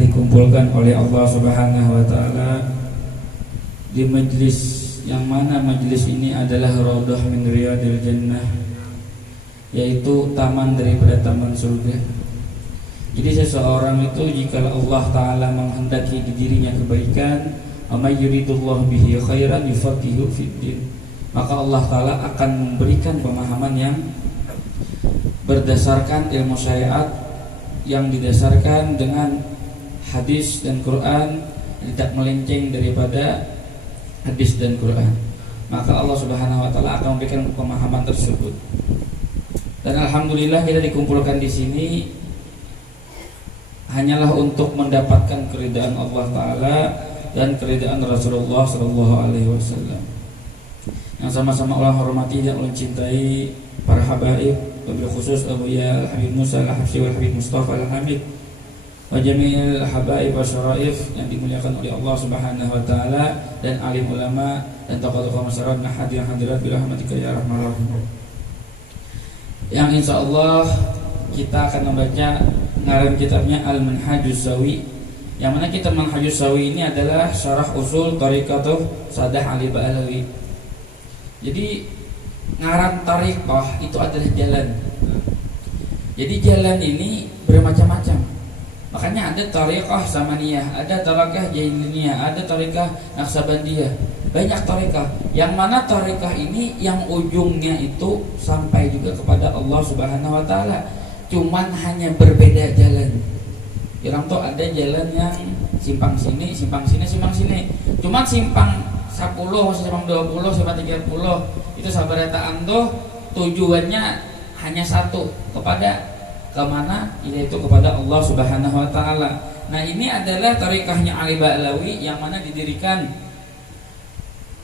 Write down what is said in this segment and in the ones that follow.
dikumpulkan oleh Allah Subhanahu wa taala di majlis yang mana majlis ini adalah raudhah min riyadil jannah, yaitu taman daripada taman surga. Jadi seseorang itu jika Allah taala menghendaki di dirinya kebaikan, may yuridullahu bihi khairan yufaqihu fiddin, maka Allah taala akan memberikan pemahaman yang berdasarkan ilmu syariat, yang didasarkan dengan hadis dan Quran, tidak melenceng daripada hadis dan Quran. Maka Allah Subhanahu wa taala akan memberikan pemahaman tersebut. Dan alhamdulillah kita dikumpulkan di sini hanyalah untuk mendapatkan keridhaan Allah taala dan keridhaan Rasulullah sallallahu alaihi wasallam. Yang sama-sama Allah hormati dan Allah cintai para habaib, wabil khusus Abu Ya Al-Habib Musa Al-Habsyi wal Habib Mustafa Al-Hamid wa jami'il habaib wasyaraif yang dimuliakan oleh Allah Subhanahu wa taala, dan alim ulama dan tokoh-tokoh masyarakat dan hadirin hadirat bi rahmatika ya arhamar rahimin. Yang insyaallah kita akan membaca ngaran kitabnya Al-Manhajus Sawi, yang mana kitab Manhajus Sawi ini adalah syarah usul Thariqatuh Sadah Ali Ba'alawi. Jadi ngaran tariqah itu adalah jalan. Jadi jalan ini bermacam-macam. Makanya ada tariqah Samaniyah, ada tariqah Jailiniyah, ada tariqah Naqsabandiyah. Banyak tariqah. Yang mana tariqah ini yang ujungnya itu sampai juga kepada Allah Subhanahu wa taala. Cuman hanya berbeda jalan. Orang tuh ada jalan yang simpang sini, simpang sini, simpang sini. Cuman simpang 10, simpang 20, simpang 30 itu sabaretaan tuh tujuannya hanya satu, kepada kemana? Yaitu kepada Allah Subhanahu wa taala. Nah, ini adalah tariqahnya Ali Ba'alawi yang mana didirikan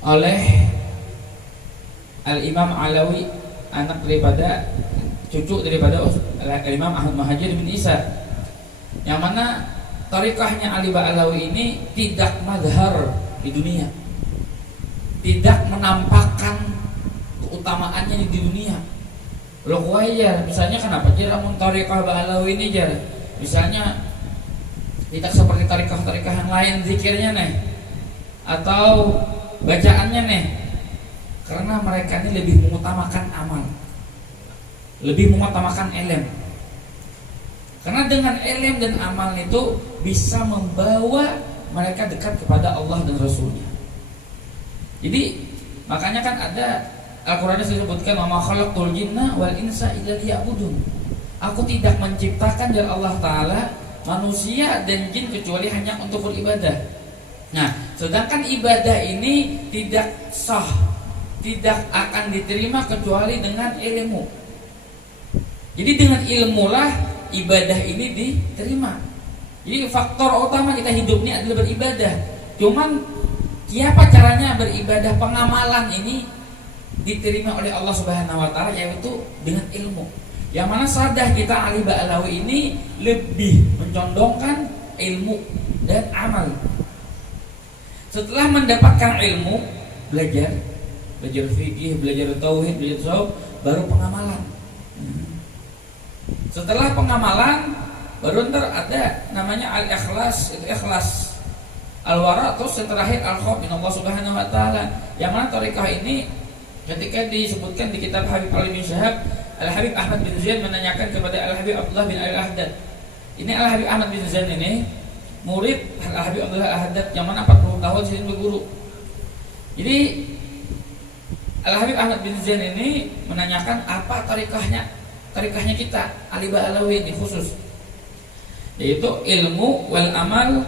oleh Al-Imam Alawi, anak daripada cucu daripada Al-Imam Ahmad Muhajir bin Isa. Yang mana tariqahnya Ali Ba'alawi ini tidak madhar di dunia, tidak menampakkan keutamaannya di dunia. Loh wajar, misalnya kenapa jar amun tariqah Ba'alawi ini jar? Misalnya tidak seperti tariqah-tariqah yang lain zikirnya nih atau bacaannya nih. Karena mereka ini lebih mengutamakan amal, lebih mengutamakan ilmu. Karena dengan ilmu dan amal itu bisa membawa mereka dekat kepada Allah dan Rasulnya. Jadi makanya kan ada Al-Quran disebutkan wa ma khalaqtul jinna wal insa illa liya'budun. Aku tidak menciptakan dari Allah taala manusia dan jin kecuali hanya untuk beribadah. Nah, sedangkan ibadah ini tidak sah, tidak akan diterima kecuali dengan ilmu. Jadi dengan ilmulah ibadah ini diterima. Jadi faktor utama kita hidup ini adalah beribadah. Cuman siapa caranya beribadah, pengamalan ini diterima oleh Allah Subhanahu wa taala, yaitu dengan ilmu. Yang mana sadah kita Ali Ba'alawi ini lebih mencondongkan ilmu dan amal. Setelah mendapatkan ilmu, belajar fikih, belajar tauhid, belajar tasawuf, baru pengamalan. Setelah pengamalan, baru ntar ada namanya al-ikhlas, itu ikhlas. Al-wara, terus yang terakhir al-khauf min Allah Subhanahu wa taala. Yang mana tariqah ini ketika disebutkan di kitab Habib Ali bin Syahab, Al-Habib Ahmad bin Zain menanyakan kepada Al-Habib Abdullah bin Al-Ahdad. Ini Al-Habib Ahmad bin Zain ini murid Al-Habib Abdullah Al-Ahdad yang mana 40 tahun sini berguru. Jadi Al-Habib Ahmad bin Zain ini menanyakan apa tarikahnya kita Ali Ba'alawi ini khusus, yaitu ilmu wal amal,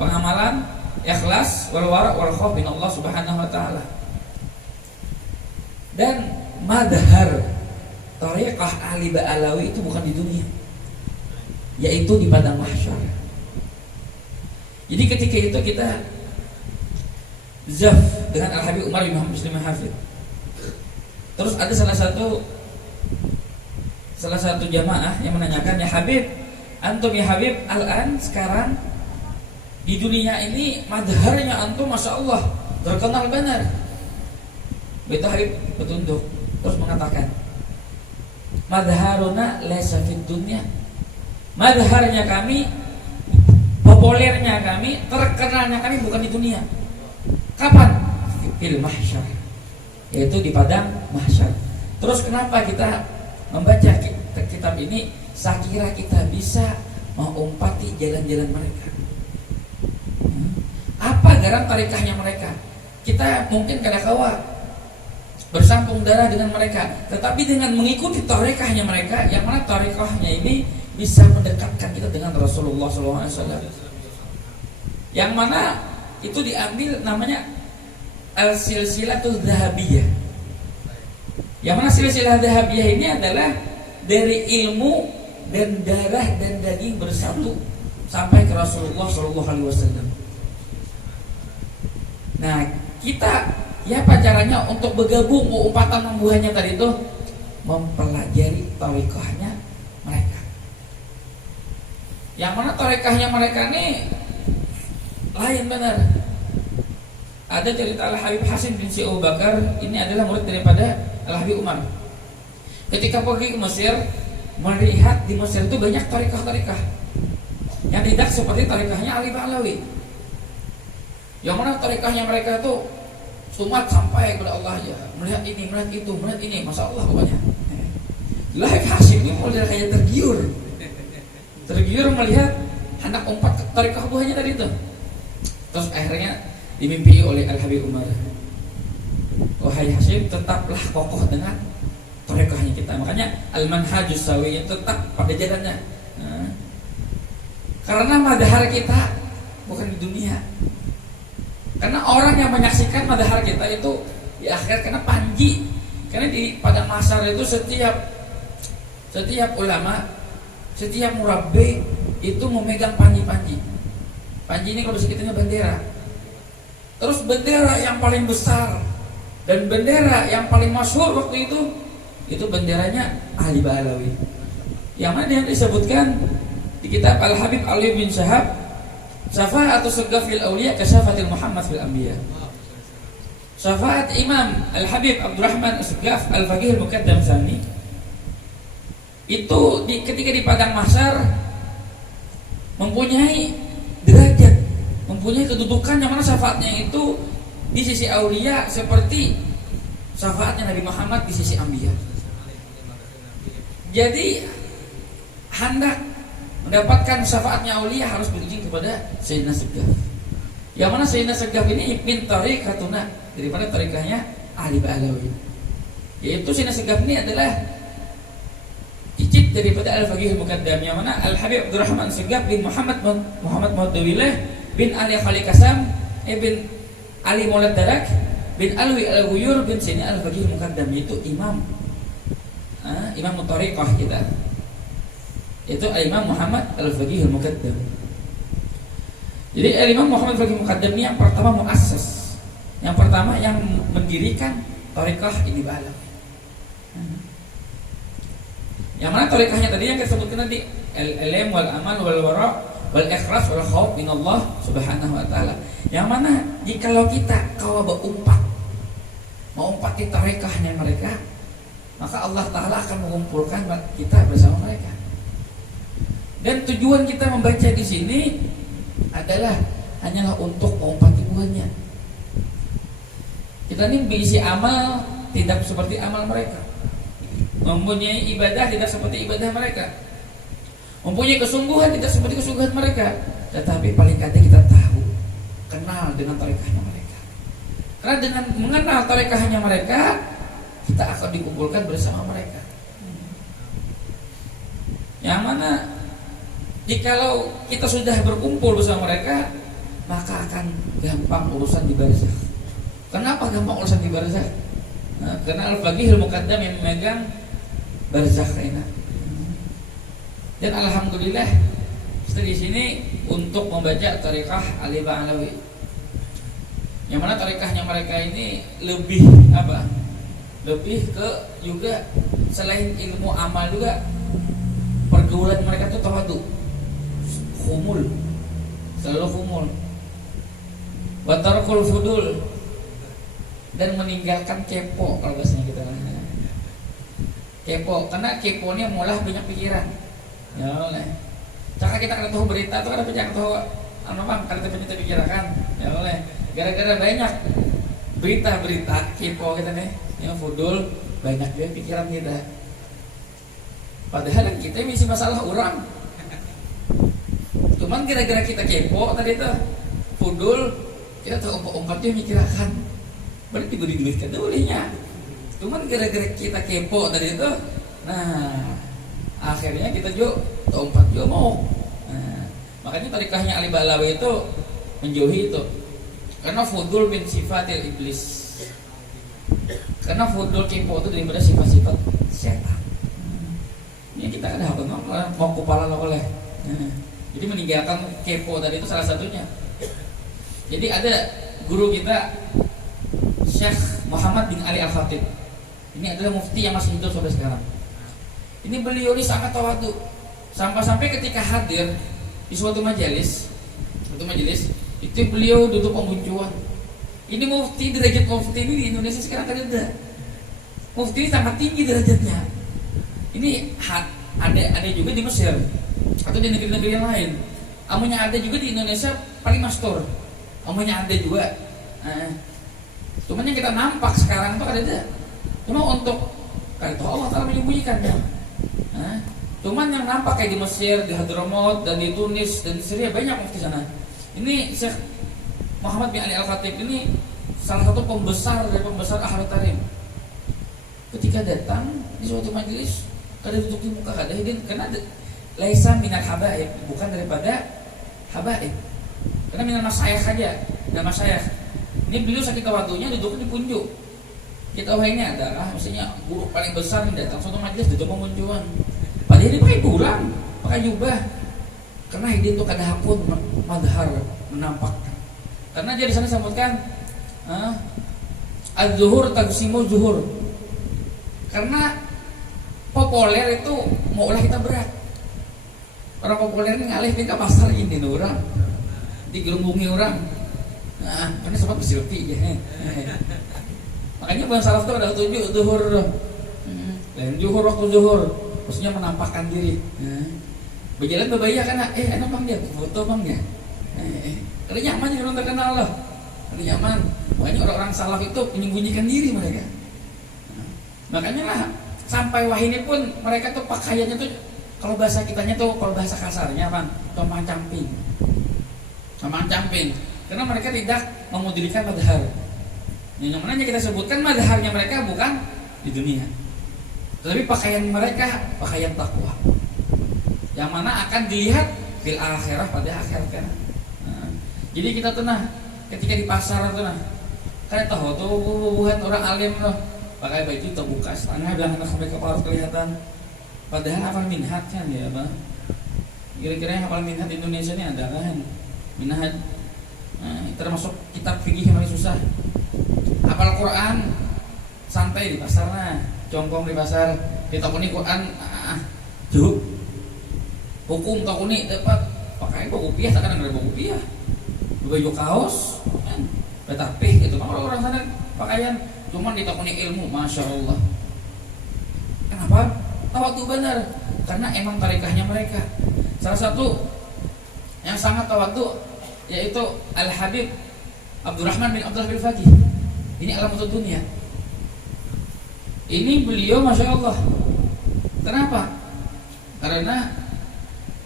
pengamalan, ikhlas wal wara wal khauf min Allah Subhanahu wa taala. Dan madhar tariqah Ali Ba'alawi itu bukan di dunia, yaitu di padang mahsyar. Jadi ketika itu kita zaf dengan Al-Habib Umar bin Muhammad Muslim Hafid. Terus ada salah satu jamaah yang menanyakan, ya Habib, antum ya Habib, al-an sekarang di dunia ini madharnya antum masya Allah terkenal benar. Begitu Habib bertunduk terus mengatakan, madharuna laysa fid dunya, madharnya kami populernya kami, terkenalnya kami bukan di dunia. Kapan? Fil mahsyar, yaitu di padang mahsyar. Terus kenapa kita membaca kitab ini? Saya kira kita bisa mengumpati jalan-jalan mereka. Apa garang tarikahnya mereka? Kita mungkin kadang-kala bersambung darah dengan mereka, tetapi dengan mengikuti tarikahnya mereka, yang mana tarikahnya ini bisa mendekatkan kita dengan Rasulullah SAW. Yang mana itu diambil namanya al-silsilatul dhahabiyah. Yang mana silsilah dhahabiyah ini adalah dari ilmu dan darah dan daging bersatu sampai ke Rasulullah SAW. Nah, kita ya apa caranya untuk bergabung umpatan membuahnya tadi itu? Mempelajari tarikahnya mereka. Yang mana tarikahnya mereka nih lain benar. Ada cerita Al-Habib Hasim bin Abu Bakar, ini adalah murid daripada Al-Habib Umar. Ketika pergi ke Mesir, melihat di Mesir itu banyak tarikah-tarikah yang tidak seperti tarikahnya Ali Ba'alawi. Yang mana tarikahnya mereka itu sumat sampai kepada Allah ya, melihat ini, melihat itu, melihat ini, masya Allah pokoknya. Al-Habib Hasim ini mulai kayak tergiur melihat hendak umpat tarikah buahnya tadi itu. Terus akhirnya dimimpi oleh Al-Habib Umar, wahai Hasyim, tetaplah kokoh dengan tarikahnya kita. Makanya Al-Manhajus Sawiyah tetap pada jalannya. Karena madahar kita bukan di dunia. Karena orang yang menyaksikan madahar kita itu di akhirat, karena panji. Karena di pada mahsyar itu setiap ulama, setiap murabbi itu memegang panji-panji. Panji ini kalau sekitarnya bendera. Terus bendera yang paling besar dan bendera yang paling masyhur waktu itu benderanya Ali Ba'alawi. Yang mana yang disebutkan di kitab Al-Habib Ali bin Syahab, Syafa'atu Segafil Awliya Kasyafatil Muhammad fil Anbiya. Syafa'at Imam Al-Habib Abdurrahman As-Segaf Al-Faqih Al-Muqaddam Tsani itu ketika di padang mahsyar mempunyai derajat, mempunyai kedudukan yang mana syafaatnya itu di sisi aulia seperti syafaatnya Nabi Muhammad di sisi Anbiya. Jadi hendak mendapatkan syafaatnya aulia harus berujung kepada Sayyidina Segaf. Yang mana Sayyidina Segaf ini min tarikatuna, daripada tarikahnya Ali Ba'alawi. Yaitu Sayyidina Segaf ini adalah cicit daripada Al-Faqih Al-Muqaddam, yang mana Al-Habib Abdurrahman Segaf bin Muhammad Mudawilah bin Ali Khalil Kasam bin Ali Maulad Darak bin Alwi Al-Ghuyur bin Sini Al-Faqih Al-Muqaddam. Itu imam Tariqah kita, itu Imam Muhammad Al-Faqih Al-Muqaddam. Jadi Imam Muhammad Al-Faqih Al-Muqaddam ini yang pertama muassis, yang pertama yang mendirikan Tariqah ini Ba'alawi. Yang mana tarikahnya tadi yang kita sebutkan tadi, al-ilm wal amal wal wara wal ikhlas wal khauf minallah subhanahu wa ta'ala. Yang mana jikalau kita mengumpat di tarikahnya mereka, maka Allah Ta'ala akan mengumpulkan kita bersama mereka. Dan tujuan kita membaca di sini adalah hanyalah untuk mengumpati buahnya. Kita ini berisi amal tidak seperti amal mereka, mempunyai ibadah tidak seperti ibadah mereka, mempunyai kesungguhan tidak seperti kesungguhan mereka. Tetapi paling kadang kita tahu, kenal dengan tarekahnya mereka. Karena dengan mengenal tarekahnya mereka, kita akan dikumpulkan bersama mereka. Yang mana jikalau kita sudah berkumpul bersama mereka, maka akan gampang urusan di barzakh. Kenapa gampang urusan di barzakh? Karena Al-Faqih Al-Muqaddam yang memegang barzakh ini. Dan alhamdulillah di sini untuk membaca Tariqah Ali Ba'alawi, yang mana tarikahnya mereka ini lebih apa? Lebih ke juga selain ilmu amal juga pergaulan mereka itu tawadu, khumul, selalu khumul, wa tarkul fudul, dan meninggalkan kepo. Kalau bahasanya kita kepo, karena kepo ini malah banyak pikiran. Ya oleh. Cara kita akan tahu berita itu ada banyak tahu anu bang kada kita bicarakan ya oleh gara-gara banyak berita-berita kepo kita nih yang fudul banyak juga pikiran kita. Padahal kita misi masalah orang. Cuman gara-gara kita kepo tadi tuh fudul kita tuh ongkatnya mikirakan. Berarti diberi duit kan dulunya. Cuman gara-gara kita kepo tadi itu, nah akhirnya kita juga tempat juga mau. Nah, makanya tarikahnya Ali Ba'alawi itu menjauhi itu. Karena fudul min sifatil iblis. Karena fudul kepo itu daripada sifat-sifat setan. Ini kita ada apa mau kepala lo oleh. Jadi meninggalkan kepo tadi itu salah satunya. Jadi ada guru kita Syekh Muhammad bin Ali Al-Khatib. Ini adalah mufti yang masih hidup sampai sekarang. Ini beliau ini sangat tawadu. Sampai ketika hadir di suatu majelis, itu beliau duduk pembuncuan. Ini mufti, derajat mufti ini di Indonesia sekarang kan ada. Mufti ini sangat tinggi derajatnya. Ini ada juga di Mesir atau di negeri-negeri yang lain. Amunya ada juga di Indonesia paling mastur. Amunya ada juga. Cuman yang kita nampak sekarang tuh ada. Cuma untuk kalau Allah Ta'ala menyembunyikannya. Cuman yang nampak kayak di Mesir, di Hadramaut, dan di Tunis, dan di Syria banyak mufti sana. Ini Syekh Muhammad bin Ali Al-Khatib ini salah satu pembesar dari pembesar Ahlu Tarim. Ketika datang di suatu majelis, kada duduk di muka, kada hidin, karena laisa minal habaib, bukan daripada habaib. Karena minal masyayikh saja, minal masyayikh. Ini beliau sakit tawadunya duduk di punjuk. Kita ini adalah maksudnya guru paling besar yang datang suatu majelis duduk pembuncuan. Padahal dia pakai kurang, pakai jubah. Karena hidin itu kada hakun madhar menampakkan. Karena dia di sana sebutkan az-zuhur taqsimu zuhur. Karena populer itu maulah kita berat. Orang populer ini ngalih ke pasar ini orang, digelembungi orang. Nah, karena sempat bersilpi ya. Makanya bahasa salaf itu ada tujuh zuhur. Lain zuhur waktu zuhur, maksudnya menampakkan diri. Berjalan berbahaya kan? Enak bang dia, foto bang dia. Ada nyaman yang orang terkenal loh. Ada nyaman. Makanya orang-orang salaf itu menyembunyikan diri mereka. Makanya lah sampai wahini pun mereka tuh pakaiannya tuh kalau bahasa kitanya tuh kalau bahasa kasarnya bang, tomang camping. Karena mereka tidak memudirikan madhar. Yang mana kita sebutkan madharnya mereka bukan di dunia, tetapi pakaian mereka pakaian takwa, yang mana akan dilihat fil akhirah pada akhirat kan. Jadi kita tenang ketika di pasar tenang. Kayak tahu tuh buat orang alim loh pakai baju terbuka setengah belakang sampai kepala kelihatan. Padahal hafal minhat kan ya bang. Kira-kira yang hafal minhat di Indonesia ini ada kan minhat. Termasuk kitab fikih yang paling susah. Hafal Quran santai di pasar nah, congkong di pasar, ditakuni Quran, jauh. Hukum takuni dapat pakai baju piah, tak kadang ada baju piah, baju kaos, kan, betapih gitu. Kalau orang sana pakaian, cuman ditakuni ilmu, masya Allah. Kenapa? Tawadu benar, karena emang tarikahnya mereka. Salah satu yang sangat tawadu yaitu Al Habib Abdurrahman bin Abdullah bin Faqih. Ini alamat dunia. Ini beliau masya Allah. Kenapa? Karena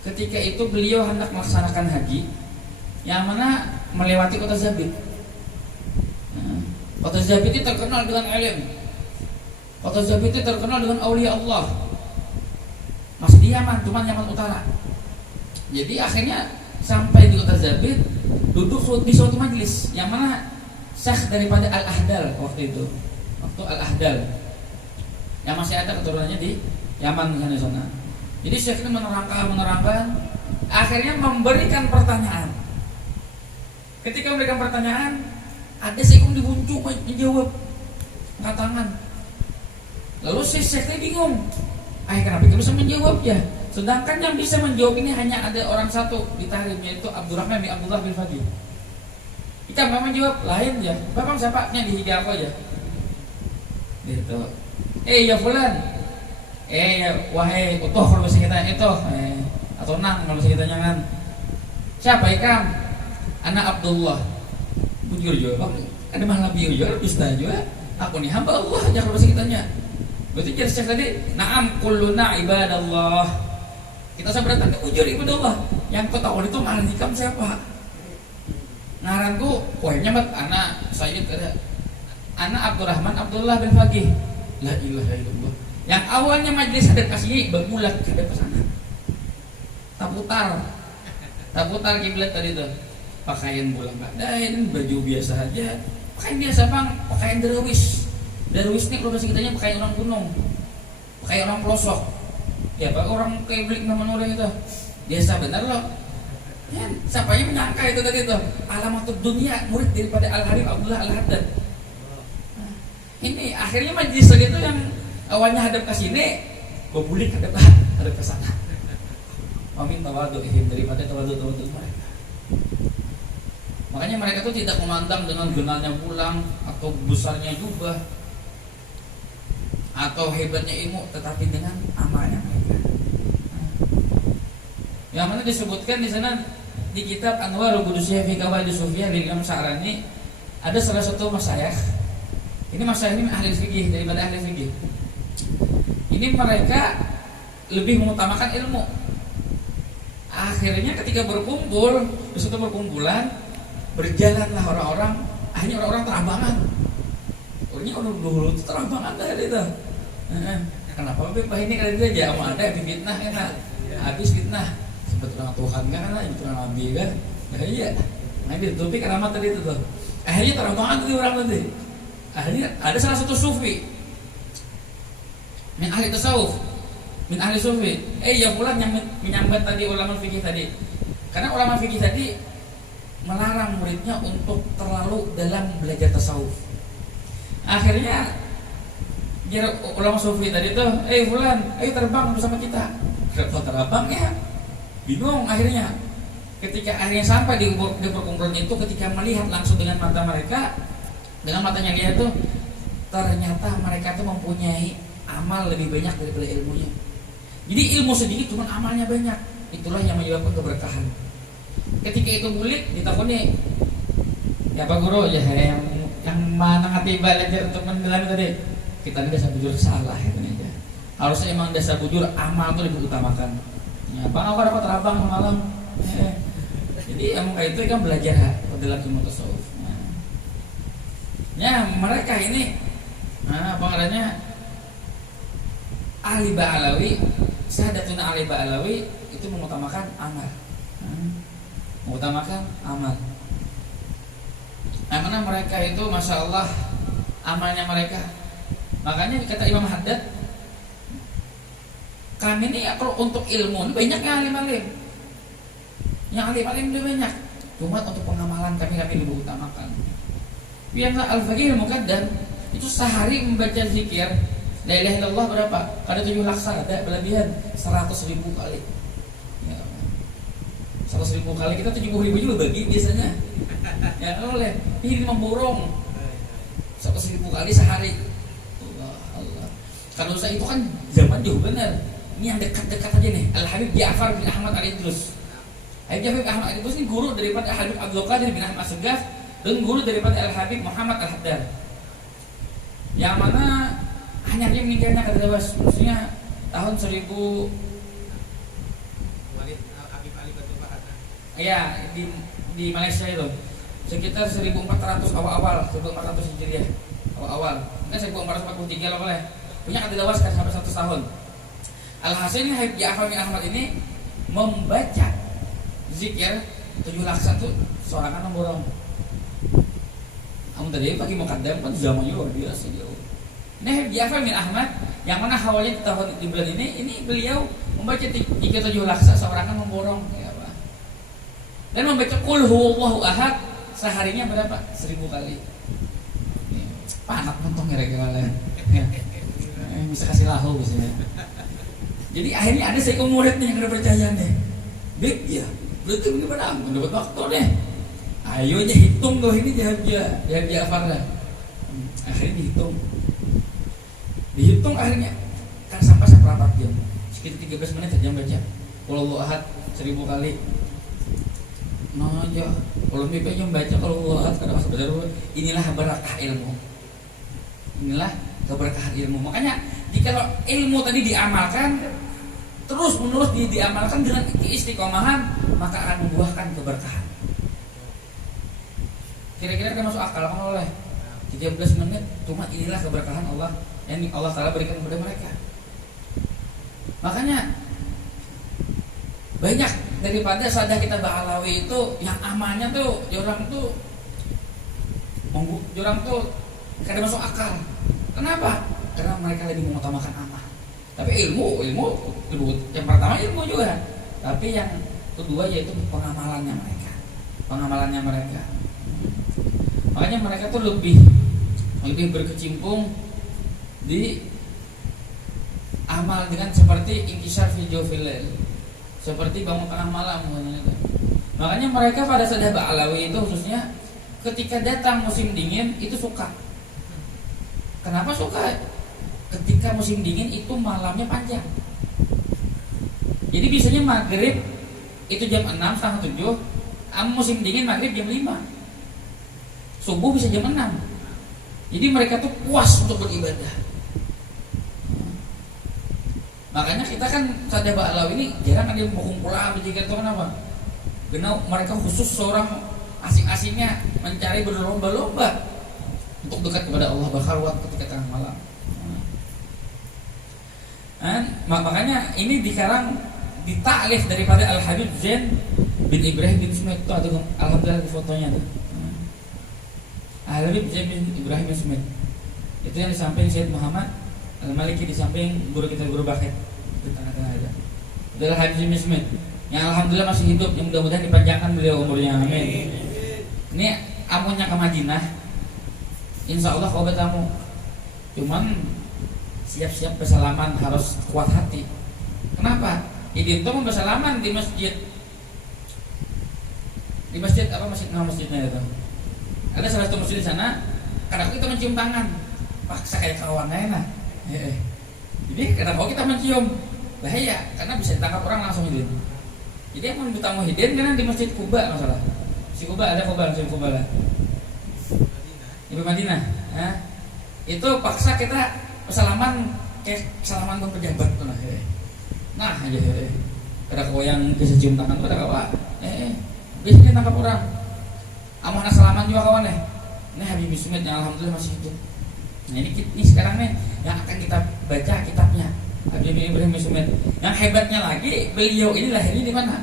ketika itu beliau hendak melaksanakan haji, yang mana melewati kota Zabid. Kota Zabid itu terkenal dengan alim. Kota Zabid itu terkenal dengan aulia Allah. Masih di Yaman, cuma Yaman Utara. Jadi akhirnya sampai di kota Zabid, duduk di suatu majelis, yang mana syekh daripada Al-Ahdal waktu itu, waktu Al-Ahdal yang masih ada keturunannya di Yaman di sana. Jadi syekh ini menerangkan, akhirnya memberikan pertanyaan. Ketika memberikan pertanyaan, ada sekum dibuncuk menjawab angkat tangan. Lalu si syekh ini bingung, kenapa kita bisa menjawab ya? Sedangkan yang bisa menjawab ini hanya ada orang satu di Tahrim, yaitu Abdurrahman bin Abdullah bin Faqih. Kita memang jawab lain ya, bapak siapanya di higa aku aja. Gitu. Ya fulan. Wahai utuh kalau bahasa kita itu, atau nang kalau bahasa kita jangan. Siapa ikam? Ana Abdullah. Bujur juga. Ada malah biu juga, dusta juga. Aku nih hamba Allah, jangan lupa kitanya. Berarti jadi Syekh tadi, na'am kulluna ibadallah. Kita seberatan ujur ibadallah. Yang kau tahu itu ngaran hikam siapa? Ngaranku, poinnya mat anak Sayyid ada. Anak Abdurrahman Abdullah bin Faqih. La ilaha illallah. Yang awalnya majelis hadap kasih berbulat ke sana. Taputar kiblat tadi tuh. Pakaian bulan badain, baju biasa aja. Pakaian biasa bang, pakaian darwis. Darwis ini kalau bahasa kitanya pakaian orang gunung, pakaian orang pelosok. Ya pak orang keblik nama orang itu. Biasa benar loh. Ya, siapanya menyangka itu tadi tuh Alamatud Dunia, murid daripada Al-Habib Abdullah Al-Haddad. Nah, ini akhirnya majlis itu yang awalnya hadap ke sini, berbulik hadap ke sana. Amin tawadu'ihim, daripada tawadhu mereka. Makanya mereka tuh tidak memandang dengan genalnya pulang atau besarnya jubah atau hebatnya ilmu, tetapi dengan amalnya mereka. Yang mana disebutkan di sana di kitab Anwarul Qudusiyah fi Qawaid Sufiyah dari Imam Sa'rani, ada salah satu masyayikh. Ini masyayikh ini ahli fikih, daripada ahli fikih. Ini mereka lebih mengutamakan ilmu. Akhirnya ketika berkumpul di suatu perkumpulan, berjalanlah orang-orang, akhirnya orang-orang terambangan. Ini orang dulu terambangan dari itu. Kenapa Pak ini kali dia mau ada fitnah kan? Habis fitnah. Sebetulnya Tuhan kan, itu Nabi kan. Ya iya. Nah ditutupi keramat tadi itu tuh. Akhirnya terambangan tadi orang tadi. Akhirnya ada salah satu sufi min ahli tasawuf, min ahli sufi. Ya pulang yang menyambat tadi ulama fikih tadi. Karena ulama fikih tadi melarang muridnya untuk terlalu dalam belajar tasawuf. Akhirnya ulama sufi tadi tuh, fulan, ayo terbang bersama kita. Kalau terbang ya bingung akhirnya. Ketika akhirnya sampai di perkumpulan itu, ketika melihat langsung dengan mata mereka, dengan matanya lihat tuh, ternyata mereka tuh mempunyai amal lebih banyak daripada ilmunya. Jadi ilmu sedikit, cuma amalnya banyak. Itulah yang menyebabkan keberkahan. Ketika itu bulik ditakuni, ya Pak Guru ya yang mana hati belajar untuk mendalami tadi, kita ini dasar bujur salah itu aja. Harusnya emang dasar bujur amal itu lebih utamakan. Ya Bang aku dapat terabang malam. Jadi emang kayak itu kan belajar dalam ilmu tasawuf. Ya mereka ini, apa namanya, ahli Ba'alawi, Sahadatuna ahli Ba'alawi itu mengutamakan amal. Mengutamakan amal. Yang mana mereka itu masya Allah amalnya mereka. Makanya kata Imam Haddad, kami ini ya kalau untuk ilmu banyak yang alim-alim, yang alim-alim lebih banyak. Cuma untuk pengamalan kami lebih utamakan. Biarlah al-faqih al-muqaddam itu sehari membaca zikir la ilaha illallah berapa? Kada 7 laksa, ada berlebihan 100.000 kali. 100.000 kali, kita 70.000 juga bagi biasanya. Ya oleh ini memborong 100.000 kali sehari. Allah. Kalau saya itu kan zaman jauh benar. Ini yang dekat-dekat aja nih. Al-Habib Ja'far bin Ahmad Al-Idrus. Habib Ahmad Al-Idrus ini guru daripada Habib Abdul Qadir bin Ahmad As-Saggaf dan guru daripada Al-Habib Muhammad Al-Haddad. Yang mana hanya dia meninggalnya kata dewas, maksudnya tahun 1000. Ya di Malaysia itu sekitar 1400 awal-awal, 1400 Hijriah awal-awal. Kan 1443 lah boleh. Punya kata dewas kan sampai 100 tahun. Alhasil ini Habib Ja'far bin Ahmad ini membaca zikir 7 laksa tuh seorang memborong. Kamu tadi pagi muqaddam kan zamannya luar biasa jauh. Ini Habib Ja'far bin Ahmad yang mana awalnya di tahun di bulan ini beliau membaca 7 laksa seorang memborong. Dan membaca qul huwallahu ahad seharinya berapa? 1000 kali. Panak mentong kira-kira lah. Bisa kasih lahu bisa. Jadi akhirnya ada seekor muridnya yang ada percaya nih. Beb ya, berarti ini benar, mendapat waktu deh. Ayo aja hitung kau ini dia Ja'far lah. Akhirnya dihitung akhirnya kan sampai seperempat jam, sekitar 13 menit saja baca qul huwallahu ahad 1000 kali. Nah aja, kalau mimpinya baca kalau Allah kada masuk belajar, inilah berkah ilmu. Inilah keberkahan ilmu. Makanya jika ilmu tadi diamalkan terus menerus diamalkan dengan keistiqomahan, maka akan membuahkan keberkahan. Kira-kira kan masuk akal kan oleh 13 menit, cuma inilah keberkahan Allah yang Allah Ta'ala berikan kepada mereka. Makanya banyak daripada sadah kita Ba'alawi itu yang amalnya tuh orang tuh kada masuk akal. Kenapa? Karena mereka lebih mengutamakan amal. Tapi ilmu yang pertama ilmu juga. Tapi yang kedua yaitu pengamalannya mereka. Makanya mereka tuh lebih berkecimpung di amal dengan seperti inkisar video film, seperti bangun tengah malam. Makanya mereka pada sadah Ba'alawi itu khususnya ketika datang musim dingin itu suka. Kenapa suka? Ketika musim dingin itu malamnya panjang. Jadi biasanya maghrib itu jam 6, setengah 7. Musim dingin maghrib jam 5. Subuh bisa jam 6. Jadi mereka tuh puas untuk beribadah. Makanya kita kan sadah Ba'alawi ini jarang ada yang berkumpulan berjikir itu kenapa? Karena mereka khusus seorang asing-asingnya mencari berlomba-lomba untuk dekat kepada Allah, berkhalwat ketika tengah malam. Makanya ini dikarang ditaklif daripada Al-Habib Zain bin Ibrahim bin Smith itu ada alhamdulillah di fotonya tuh. Al-Habib Zain bin Ibrahim bin Smith itu yang di samping Syed Muhammad Al-Maliki, di samping guru kita guru Bakhet di tengah-tengah ada. Itu Al-Habib Zain bin Smith yang alhamdulillah masih hidup, yang mudah-mudahan dipanjangkan beliau umurnya, amin. Ini amunya ke Madinah, insya Allah kau bertamu. Cuman siap-siap bersalaman, harus kuat hati. Kenapa? Ini itu mau bersalaman di masjid. Di masjid apa masjidnya itu? Ada salah satu masjid di sana. Kadang kita mencium tangan, paksa kayak kawan enak. Jadi kadang kita mencium bahaya karena bisa ditangkap orang langsung itu. Jadi yang mau tamu hidin karena di masjid Kuba masalah. Si Kuba ada masjid Kuba lah. Di Madinah. Itu paksa kita salaman kayak salaman ke pejabat tuh nah aja kada kau yang bisa cium tangan kada kawa biasanya tangkap orang amanah salaman juga kawan ini Habib Smith yang alhamdulillah masih hidup. Nah ini sekarang nih yang akan kita baca kitabnya Habib Ibrahim Smith. Yang hebatnya lagi beliau ini lahirnya di mana?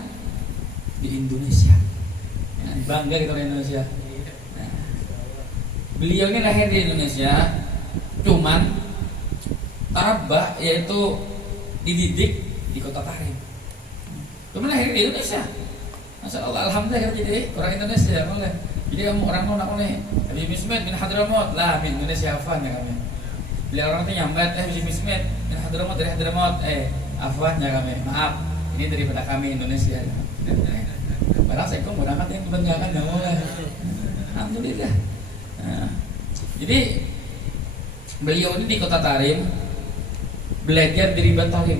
Di Indonesia. Bangga kita orang Indonesia. Beliau ini lahir di Indonesia, cuman tarabah yaitu dididik di kota Tarim. Cuman lahir di Indonesia. Masya Allah, alhamdulillah jadi orang Indonesia. Jadi kamu orang mana oleh Habib Smith bin Hadramaut lah, bin Indonesia Afan ya kami. Beliau orang itu nyambat Habib Smith bin Hadramaut dari Hadramaut, Afan ya kami. Maaf, ini daripada kami Indonesia. Padahal saya kok berangkat yang kebanggaan ya Allah. Alhamdulillah. Jadi beliau ini di kota Tarim belajar di Ribat Tarim.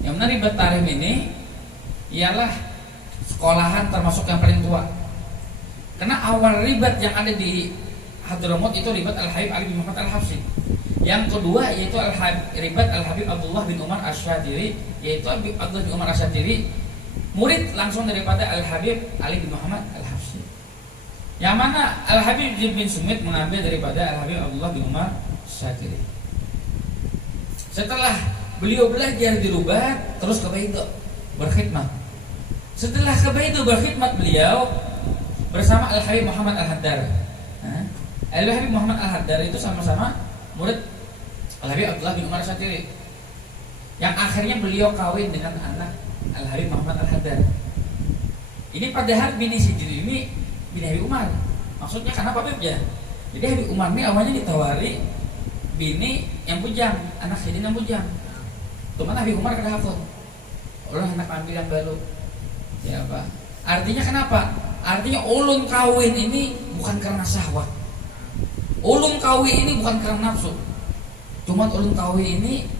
Yang mana Ribat Tarim ini ialah sekolahan termasuk yang paling tua. Karena awal ribat yang ada di Hadramaut itu ribat Al-Habib Ali bin Muhammad Al-Habsyi. Yang kedua yaitu ribat Al-Habib Abdullah bin Umar Asy-Syatiri, yaitu Abdullah bin Umar Asy-Syatiri murid langsung daripada Al-Habib Ali bin Muhammad Al-Habsyi. Yang mana Al-Habib bin Smith mengambil daripada Al-Habib Abdullah bin Umar Asy-Syatiri. Setelah beliau belajar di Rubat, terus ke Baido berkhidmat. Setelah ke Baido berkhidmat, beliau bersama Al-Habib Muhammad Al-Haddar. Al-Habib Muhammad Al-Haddar itu sama-sama murid Al-Habib Abdullah bin Umar Asy-Syatiri. Yang akhirnya beliau kawin dengan anak Al-Habib Muhammad Al-Haddar. Ini padahal bini Sidri ini bini Habib Umar. Maksudnya kenapa Habib ya? Jadi Habib Umar ini awalnya ditawari bini yang bujang, anak Sidin yang bujang. Cuman Habib Umar kada hafal. Allah anak ambil yang baru. Ya apa? Artinya kenapa? Artinya ulun kawin ini bukan karena syahwat. Ulun kawin ini bukan karena nafsu. Cuma ulun kawin ini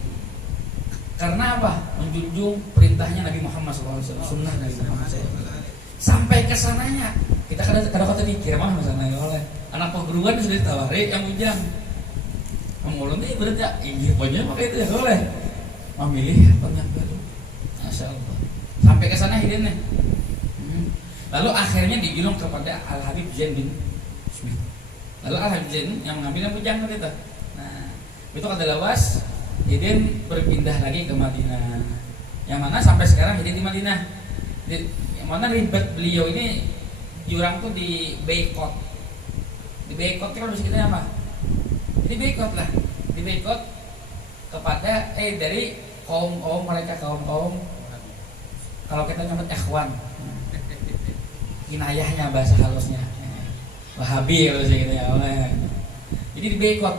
karena apa? Menjunjung perintahnya Nabi Muhammad SAW, sunnah Nabi Muhammad SAW. Sampai ke sananya kita kadang-kadang mikir mah misalnya oleh anak perguruan sudah ditawari yang ujang mengulun nih berarti ya ini pokoknya maka itu ya oleh memilih apa baru. Masya Allah sampai ke sana hidupnya. Lalu akhirnya digulung kepada Al Habib Zain bin Smith. Lalu Al Habib Zain yang mengambil yang ujang itu. Nah itu adalah was Hidin berpindah lagi ke Madinah. Yang mana sampai sekarang Hidin di Madinah. Yang mana ribet beliau ini jurang tuh di boykot. Di boykot kan harus kita apa? Di boykot lah. Di boykot kepada dari kaum mereka kaum kalau kita nyebut ikhwan. Kinayahnya bahasa halusnya. Wahabi kalau gitu ya. Jadi di boykot.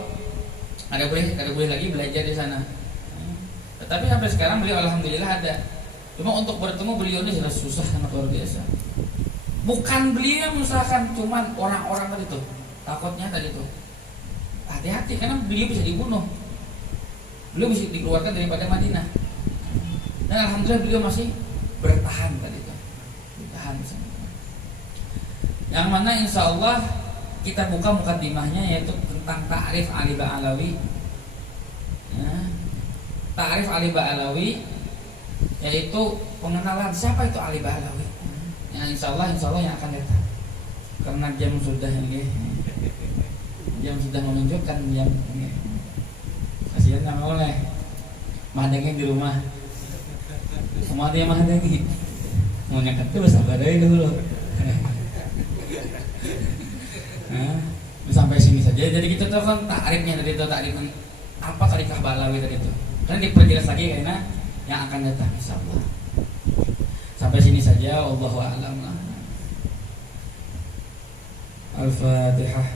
Ada boleh lagi belajar di sana. Tetapi sampai sekarang beliau alhamdulillah ada. Cuma untuk bertemu beliau ini sudah susah sangat luar biasa. Bukan beliau mengusahakan, cuman orang-orang tadi tuh takutnya tadi tuh hati-hati karena beliau bisa dibunuh. Beliau bisa dikeluarkan daripada Madinah. Dan alhamdulillah beliau masih bertahan tadi tuh. Bertahan di sana. Yang mana insya Allah kita buka mukadimahnya yaitu tentang ta'rif Ali Ba'alawi. Ya. Ta'rif Ali Ba'alawi yaitu pengenalan siapa itu Ali Ba'alawi. Yang insya Allah yang akan datang. Karena jam sudah ini, jam sudah menunjukkan jam. Kasihan nggak oleh mahadengin di rumah. Semua dia mahadengin. Mau nyakat tuh sabar aja dulu. Nah, sampai sini saja. Jadi kita tahu kan takrifnya dari itu takrif apa tarikah Ba'alawi tadi itu. Karena diperjelas lagi karena yang akan datang insyaallah. Sampai sini saja wallahu a'lam. Al-Fatihah.